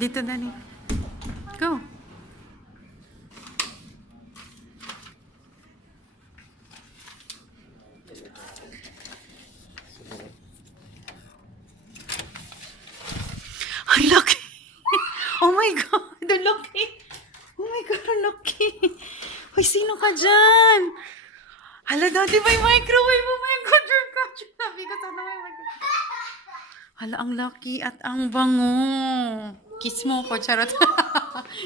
Dito, Dani. Go. Ang laki! Oh my God! Ang laki! Oh my God, ang laki! Hoy, sino ka dyan? Hala, dati may microwave. Oh my God, your country. Sabi ko, sana may microwave. Hala, ang laki at ang bango. Kiss mo ko, charot.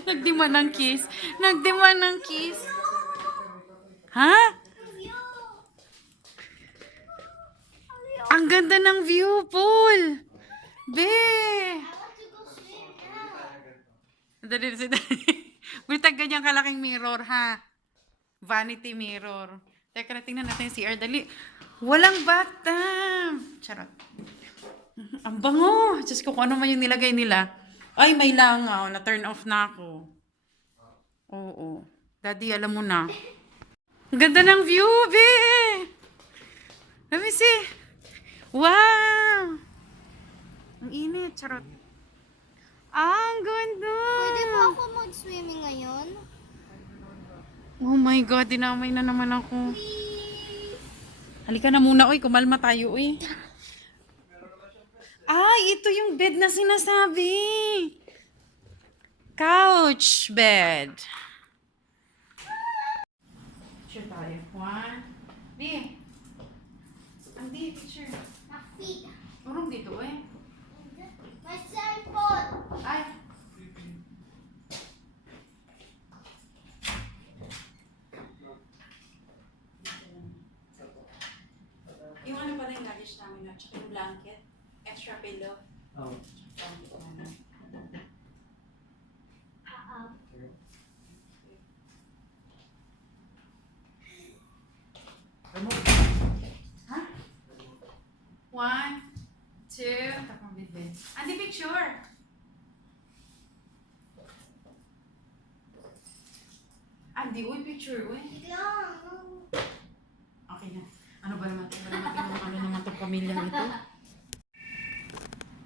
Nagdemand ng kiss. Nagdemand ng kiss. Ha? Ang ganda ng view, Paul. Be! Dali, dali. Bultag ganyan kalaking mirror, ha? Vanity mirror. Teka na, tingnan natin yung CR. Dali. Walang bathtub. Charot. Ang bango. Diyos ko, kung ano man yung nilagay nila. Ay, may langaw. Na-turn off na ako. Oo. Daddy, alam mo na. Ang ganda ng view, be! Let me see. Wow! Ang init. Charot. Ang ganda! Pwede ba ako mag-swimming ngayon? Oh my God, dinamay na naman ako. Please! Halika na muna, uy. Kumalma tayo, uy. Ay, ito yung bed na sinasabi. Couch bed. Picture tayo. One. B. Andi, picture. Nakfeed. Urong dito, eh. My cellphone! Ay. Yung ano pala yung luggage namin, at saka yung blanket. Extra pillow. Oh. Ha? One, two, tapos bed. Andi, picture. Andi, uy, picture, uy. Lang. Okay na. Ano ba naman ito? Ano naman itong pamilyang ito?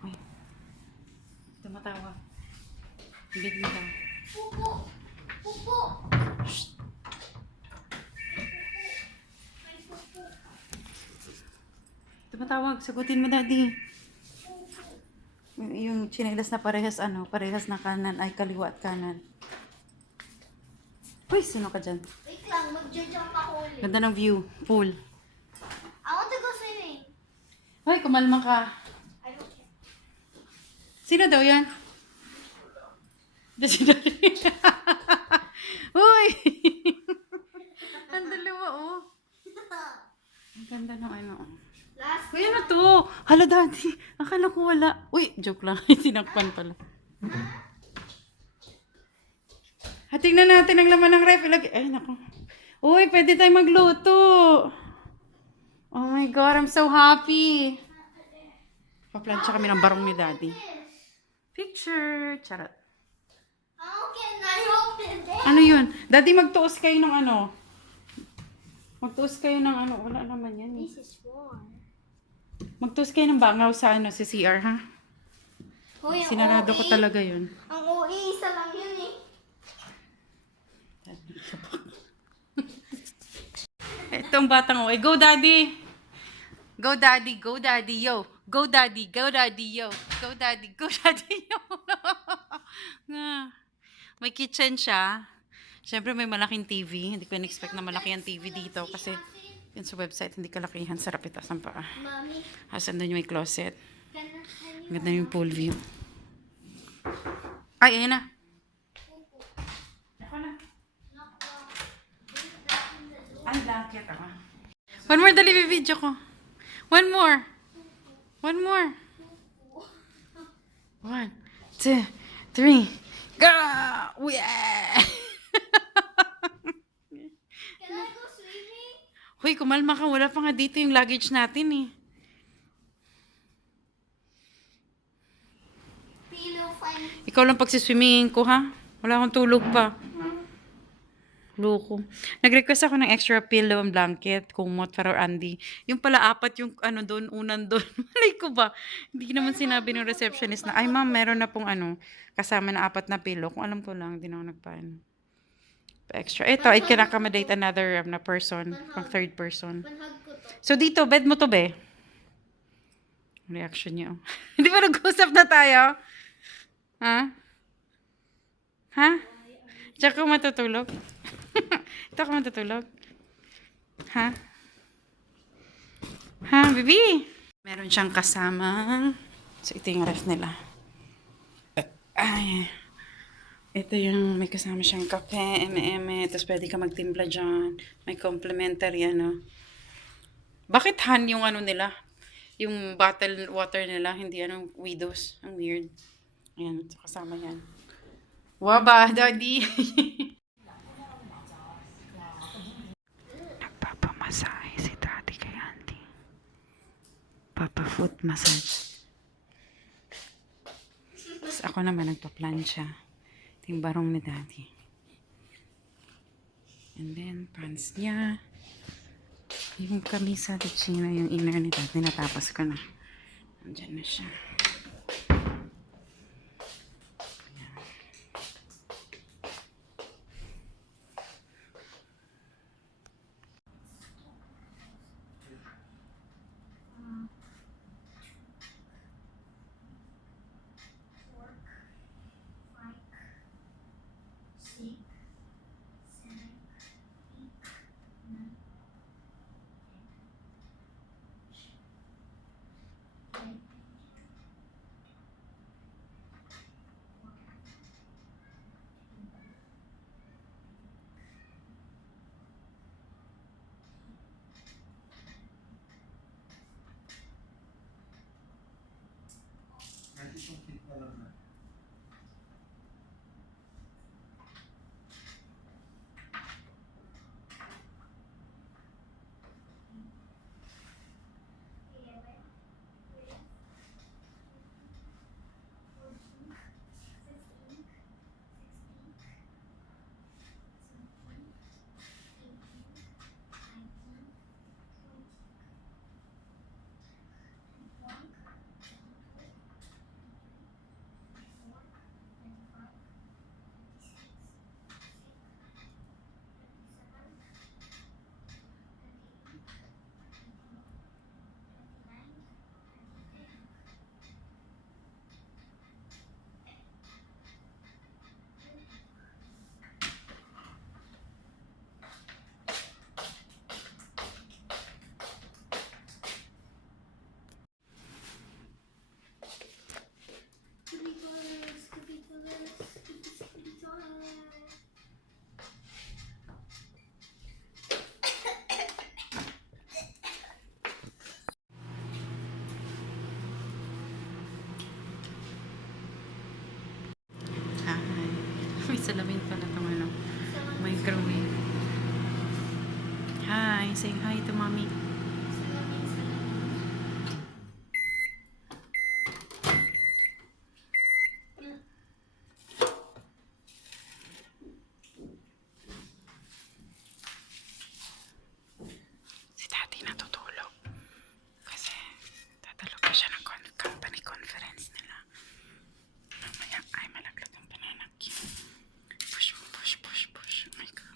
Uy. Tumatawa. Bid mo daw. Pupo! Pupo! Shh. May pupo. Tumatawag. Sagutin mo, Daddy. Yung chinelas na parehas, parehas na kanan ay kaliwa at kanan. Uy, sino ka dyan? Wait lang, mag-jump ako ulit. Ganda ng view. Pool. I want to go swimming. Hoy, kumalma ka. I don't care. Sino daw yan? Si Daddy. Uy! Ang dalawa, oh. Ang ganda ng ano. Last Kuya na to. Hala, Daddy. Akala ko wala. Uy, joke lang. Tinakpan pala. Tingnan natin ang laman ng ref. Ay, nako. Uy, pwede tayo magluto. Oh my God, I'm so happy. Paplansya kami ng barong ni Daddy. Picture. Charot. How can I open this? Ano yun? Daddy, magtuos kayo ng ano. Magtuos kayo ng ano. Wala naman yan. Eh. This is warm. Magtuos kayo ng bangaw sa ano, si CR, ha? Hoy, ang Sinarado ko OA. talaga yun. Ang OA, isa lang yun eh. Itong batang oy. Go, Daddy! Go, Daddy! Go, Daddy! Yo! Go, Daddy! Go, Daddy! Yo! Go, Daddy! Go, Daddy! Yo! May kitchen siya. Siyempre may malaking TV. Hindi ko in-expect na malaki ang TV dito kasi yun sa website hindi kalakihan. Sarap ito ang paa. Mommy, Asan doon yung may closet. can Ang ganda yung pool view. Ay, ayan na. Ako na. Ang blanket ako. One more, dali video ko. One more. One more. 1, 2, 3. Go! Yeah! Can I go swimming? Hoy, kumalma ka. Wala pa nga dito yung luggage natin eh. Pillow, fine. Ikaw lang pagsiswimmingin ko, ha? Wala akong tulog pa. Loko. Nag-request ako ng extra pillow and blanket, kumot para Andy. Yung pala apat yung ano doon, unan doon. Malay ko ba? Hindi naman sinabi ng receptionist na, ay ma'am, meron na pong ano, kasama na apat na pillow. Kung alam ko lang, hindi na ako nagpaano. Pa-extra. Ito, I can accommodate another na person, pang third person. Panhag ko to. So dito, bed mo to, be? Reaction niyo. Hindi ba nag-usap na tayo? Ha? Ha? Tsaka ako matutulog? Ito ako matutulog? Ha? Ha, baby? Meron siyang kasamang... So, ito yung ref nila. Ay. Ito yung may kasama siyang kape, eme-eme. Tapos pwede ka magtimpla dyan. May complimentary, ano. Bakit Han yung ano nila? Yung bottle water nila, hindi ano, Widows. Ang weird. Ayan, so kasama yan. Waba, daddy. Nagpapamasahe si daddy kay auntie. Papa-foot massage. Tapos ako naman nagpa-plancha. Ito yung barong ni daddy. And then, pants niya. Yung kamisa, china, yung inner ni daddy, natapos ko na. Nandyan na siya. Hi. May salamin pala itong ano, microwave. Hi, saying hi to mommy. Si daddy natutulog. Kasi tatalo pa siya ng company conference nila. Mamaya ay malaglag ang pananak. Push, push, push, push. Oh my God.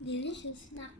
Delicious snack.